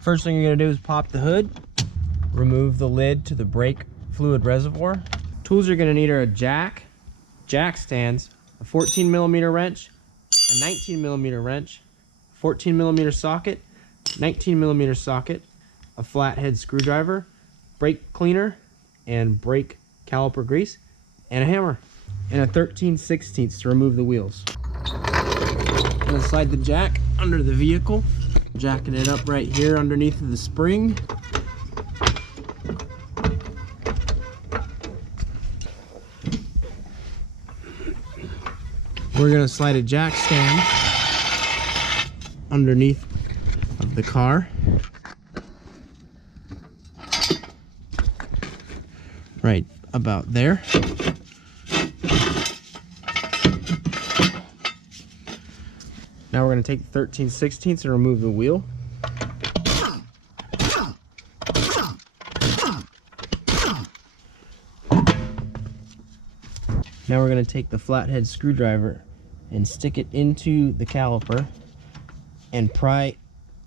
First thing you're gonna do is pop the hood, remove the lid to the brake fluid reservoir. Tools you're gonna need are a jack stands, a 14mm wrench, a 19mm wrench, 14mm socket, 19mm socket, a flathead screwdriver, brake cleaner, and brake caliper grease, and a hammer, and a 13/16 to remove the wheels. I'm gonna slide the jack under the vehicle, jacking it up right here underneath the spring. We're gonna slide a jack stand underneath of the car. Right about there. Now we're going to take the 13/16 and remove the wheel. Now we're going to take the flathead screwdriver and stick it into the caliper and pry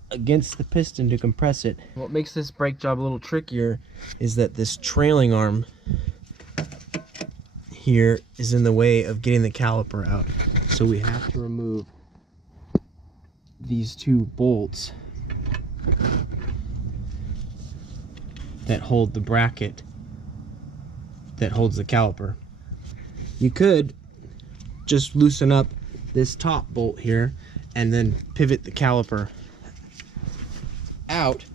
against the piston to compress it. What makes this brake job a little trickier is that this trailing arm here is in the way of getting the caliper out. So we have to remove these two bolts that hold the bracket that holds the caliper. You could just loosen up this top bolt here and then pivot the caliper out,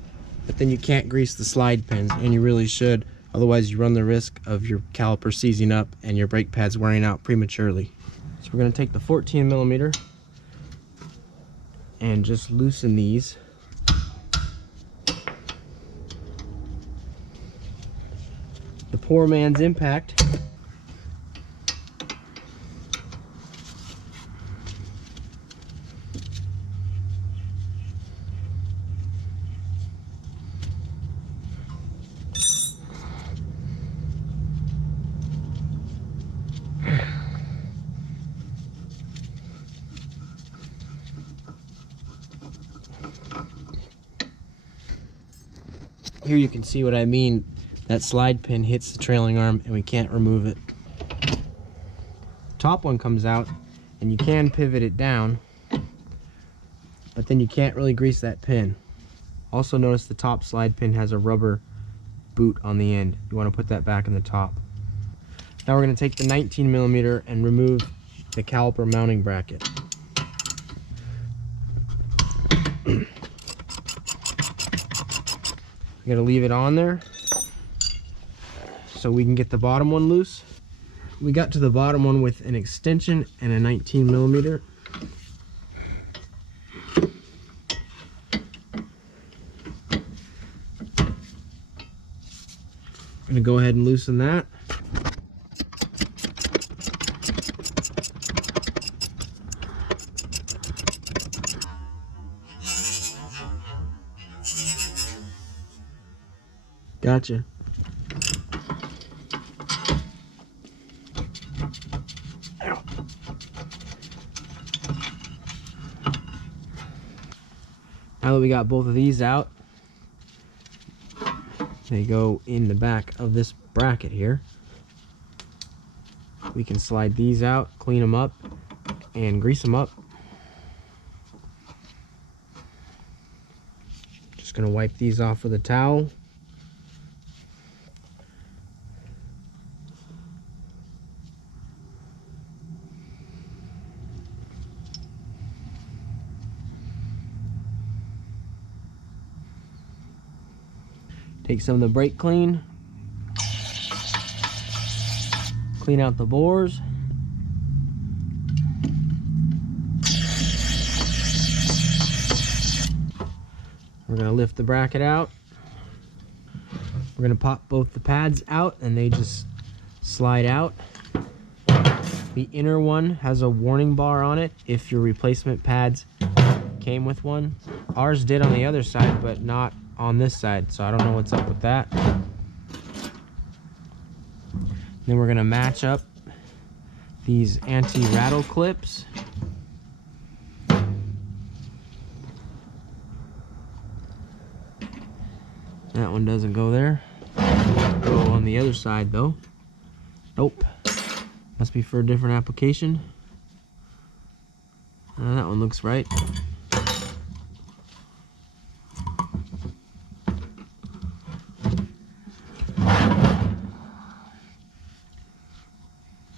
but then you can't grease the slide pins, and you really should, otherwise you run the risk of your caliper seizing up and your brake pads wearing out prematurely. So we're going to take the 14mm and just loosen these. The poor man's impact. Here you can see what I mean. That slide pin hits the trailing arm and we can't remove it. Top one comes out and you can pivot it down, but then you can't really grease that pin. Also notice the top slide pin has a rubber boot on the end. You want to put that back in the top. Now we're going to take the 19mm and remove the caliper mounting bracket. We're going to leave it on there so we can get the bottom one loose. We got to the bottom one with an extension and a 19mm. I'm going to go ahead and loosen that. Gotcha. Now that we got both of these out, they go in the back of this bracket here. We can slide these out, clean them up, and grease them up. Just gonna wipe these off with a towel. Take some of the brake clean, clean out the bores. We're going to lift the bracket out. We're going to pop both the pads out and they just slide out. The inner one has a warning bar on it if your replacement pads came with one. Ours did on the other side, but not on this side, so I don't know what's up with that. Then we're gonna match up these anti-rattle clips. That one doesn't go there. Go on the other side though. Nope. Must be for a different application. That one looks right.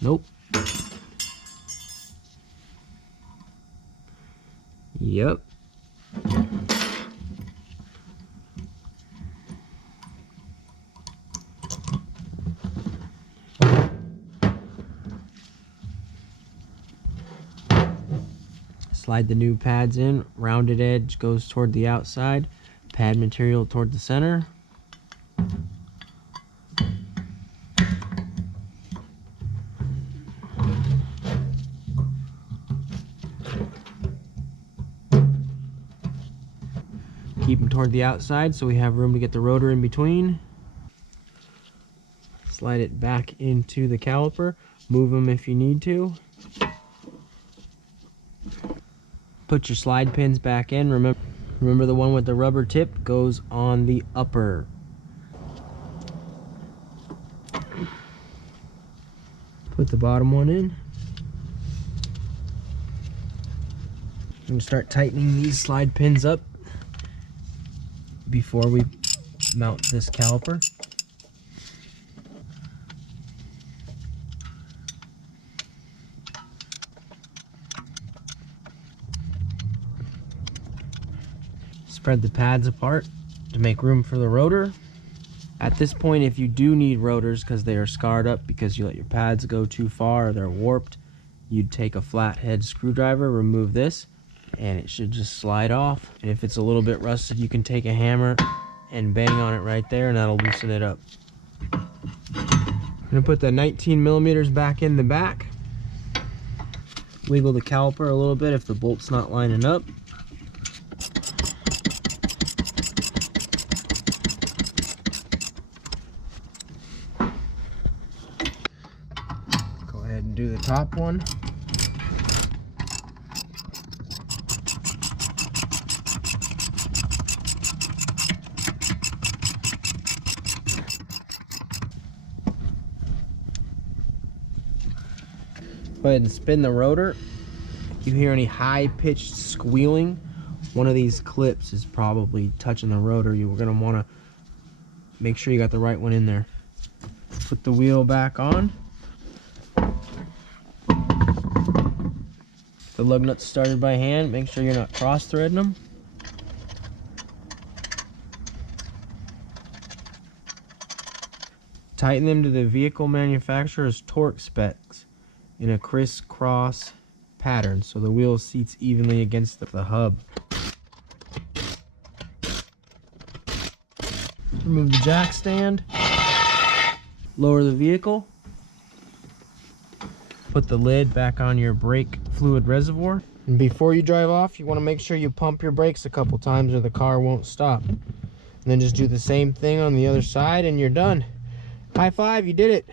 Nope. Yep. Slide the new pads in. Rounded edge goes toward the outside. Pad material toward the center. Keep them toward the outside so we have room to get the rotor in between. Slide it back into the caliper. Move them if you need to. Put your slide pins back in. Remember the one with the rubber tip goes on the upper. Put the bottom one in. And start tightening these slide pins up before we mount this caliper. Spread the pads apart to make room for the rotor. At this point, if you do need rotors because they are scarred up because you let your pads go too far or they're warped, you'd take a flathead screwdriver, remove this, and it should just slide off. And if it's a little bit rusted, you can take a hammer and bang on it right there and that'll loosen it up. I'm gonna put the 19 millimeters back in the back. Wiggle the caliper a little bit if the bolt's not lining up. Go ahead and do the top one. Go ahead and spin the rotor. If you hear any high-pitched squealing, one of these clips is probably touching the rotor. You're going to want to make sure you got the right one in there. Put the wheel back on. The lug nuts started by hand. Make sure you're not cross-threading them. Tighten them to the vehicle manufacturer's torque specs in a crisscross pattern so the wheel seats evenly against the hub. Remove the jack stand. Lower the vehicle. Put the lid back on your brake fluid reservoir. And before you drive off, you want to make sure you pump your brakes a couple times or the car won't stop. And then just do the same thing on the other side and you're done. High five, you did it.